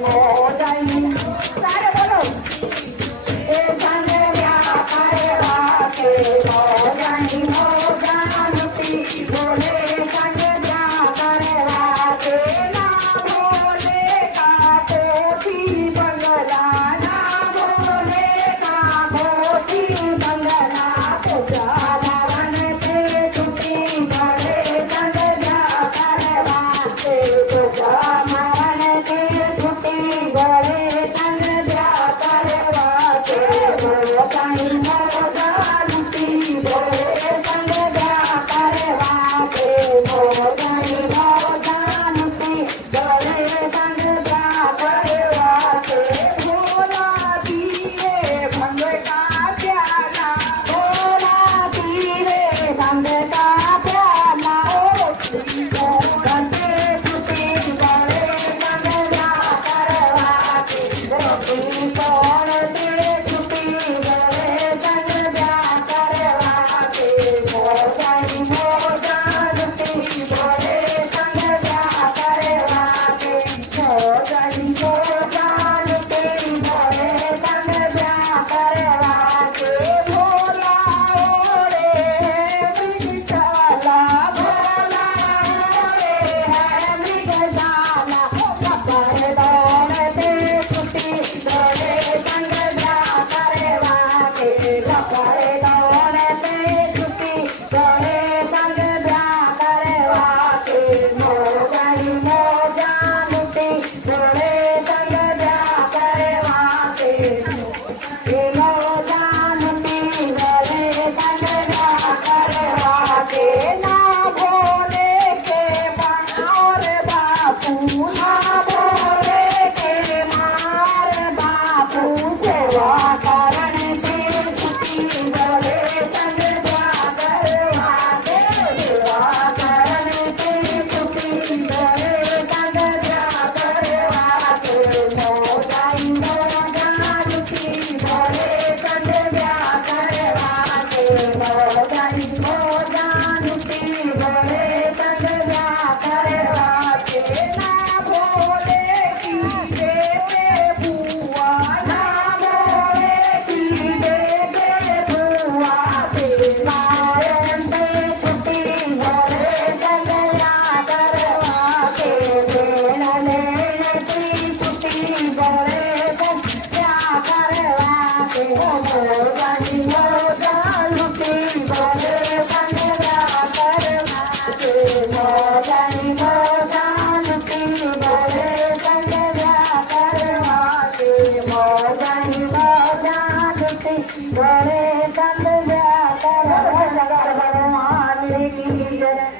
મોજાઈ તારે બોલો એ સંગ કરે વાતે મોજાઈ મોજાનતી બોલે સંગ કરે વાતે ના બોલે કા પોથી બંગલા ના બોલે કા પોથી બંગલા પૂજા ભવન તે છૂટી ભરે સંગ કરે વાતે પૂજા ભવન તે છૂટી ભરે સંગ કરે વાતે મોજાઈ મોજાનતી બોલે સંગ કરે વાતે મોજાઈ મોજાનતી બોલે સંગ કરે વાતે ભોલા પીરે ભંગ કા પ્યાલા ભોલા પીરે ભંગ કા પ્યાલા ઓ ગંગે છૂટી બોલે સંગ કરે વાતે ગોપી કોણ તે છૂટી બોલે સંગ કરે વાતે મોજાઈ મોજાનતી બોલે સંગ કરે વાતે મોજાઈ મોજાનતી બોલે સંગ કરે વાતે ભોલા ઓરે મૃગશાલા ભોલા ઓરે મૃગશાલા કપર દોણ તે છૂટી બોલે સંગ કરે વાતે કપર દોણ તે છૂટી બોલે સંગ કરે વાતે મોજાઈ મોજાનતી બોલે સંગ કરે વાતે એ મોજાનતી બોલે સંગ કરે વાતે ના બોલે કે માર બાપુ ના બોલે કે માર બાપુ સેવા કારણ તે છૂટી બોલે સંગ કરે વાતે સેવા કારણ તે છૂટી બોલે સંગ કરે વાતે મોજાઈ મોજાનતી બોલે સંગ કરે વાતે મોજાઈ મોજાનતી બોલે સંગ કરે વાતે ના બોલે કી દે બુઆ ના બોલે કી દે બુઆ તે માયન તે છૂટી બોલે સંગ કરે વાતે લેણ લેણથી છૂટી બોલે સંગ કરે વાતે મોજાઈ મોજાનતી બોલે સંગ કરે વાતે મોજાઈ મોજાનતી બોલે સંગ કરે વાતે મોજાઈ મોજાનતી બોલે સંગ કરે વાતે.